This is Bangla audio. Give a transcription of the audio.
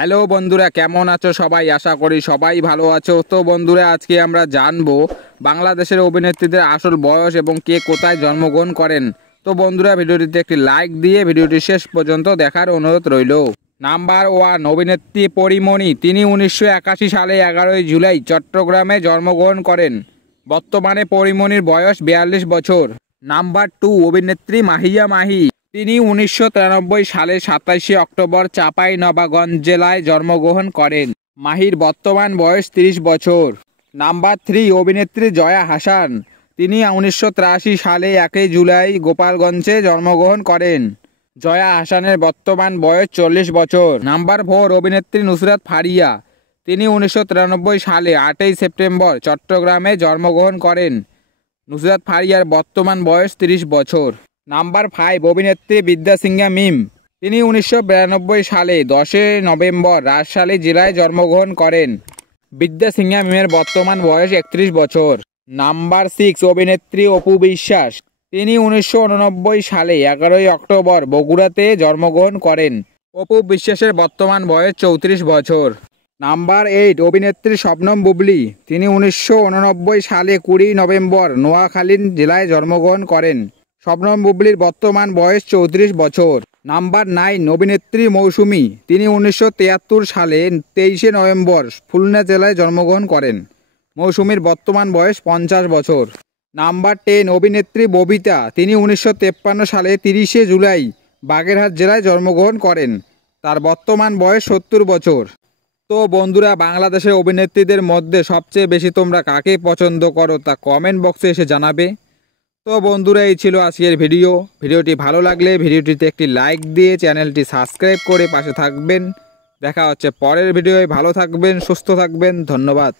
হ্যালো বন্ধুরা, কেমন আছো সবাই? আশা করি সবাই ভালো আছো। তো বন্ধুরা, আজকে আমরা জানবো বাংলাদেশের অভিনেত্রীদের আসল বয়স এবং কে কোথায় জন্মগ্রহণ করেন। তো বন্ধুরা, ভিডিওটিতে একটি লাইক দিয়ে ভিডিওটি শেষ পর্যন্ত দেখার অনুরোধ রইল। নাম্বার 1, অভিনেত্রী পরীমণি। তিনি 1981 সালে 11 জুলাই চট্টগ্রামে জন্মগ্রহণ করেন। বর্তমানে পরীমণির বয়স 42 বছর। নাম্বার 2, অভিনেত্রী মাহিয়া মাহি। তিনি 1993 সালে 27 অক্টোবর চাঁপাইনবাবগঞ্জ জেলায় জন্মগ্রহণ করেন। মাহির বর্তমান বয়স 30 বছর। নাম্বার 3, অভিনেত্রী জয়া হাসান। তিনি 1983 সালে 1 জুলাই গোপালগঞ্জে জন্মগ্রহণ করেন। জয়া হাসানের বর্তমান বয়স 40 বছর। নাম্বার 4, অভিনেত্রী নুসরাত ফারিয়া। তিনি 1993 সালে 8 সেপ্টেম্বর চট্টগ্রামে জন্মগ্রহণ করেন। নুসরাত ফারিয়ার বর্তমান বয়স 30 বছর। নাম্বার 5, অভিনেত্রী বিদ্যা সিংহা মিম। তিনি 1992 সালে 10 নভেম্বর রাজশাহী জেলায় জন্মগ্রহণ করেন। বিদ্যা সিংহা মিমের বর্তমান বয়স 31 বছর। নাম্বার 6, অভিনেত্রী অপু বিশ্বাস। তিনি 1989 সালে 11 অক্টোবর বগুড়াতে জন্মগ্রহণ করেন। অপু বিশ্বাসের বর্তমান বয়স 34 বছর। নাম্বার 8, অভিনেত্রী শবনম বুবলী। তিনি 1989 সালে 20 নভেম্বর নোয়াখালী জেলায় জন্মগ্রহণ করেন। শবনম বুবলীর বর্তমান বয়স 34 বছর। নাম্বার 9, অভিনেত্রী মৌসুমী। তিনি 1973 সালে 23 নভেম্বর খুলনা জেলায় জন্মগ্রহণ করেন। মৌসুমীর বর্তমান বয়স 50 বছর। নাম্বার 10, অভিনেত্রী ববিতা। তিনি 1953 সালে 30 জুলাই বাগেরহাট জেলায় জন্মগ্রহণ করেন। তার বর্তমান বয়স 70 বছর। তো বন্ধুরা, বাংলাদেশের অভিনেত্রীদের মধ্যে সবচেয়ে বেশি তোমরা কাকে পছন্দ করো তা কমেন্ট বক্সে এসে জানাবে। তো বন্ধুরা, এই ছিল আজকের ভিডিওটি ভালো লাগলে ভিডিওটিতে একটি লাইক দিয়ে চ্যানেলটি সাবস্ক্রাইব করে পাশে থাকবেন। দেখা হচ্ছে পরের ভিডিওয়। ভালো থাকবেন, সুস্থ থাকবেন। ধন্যবাদ।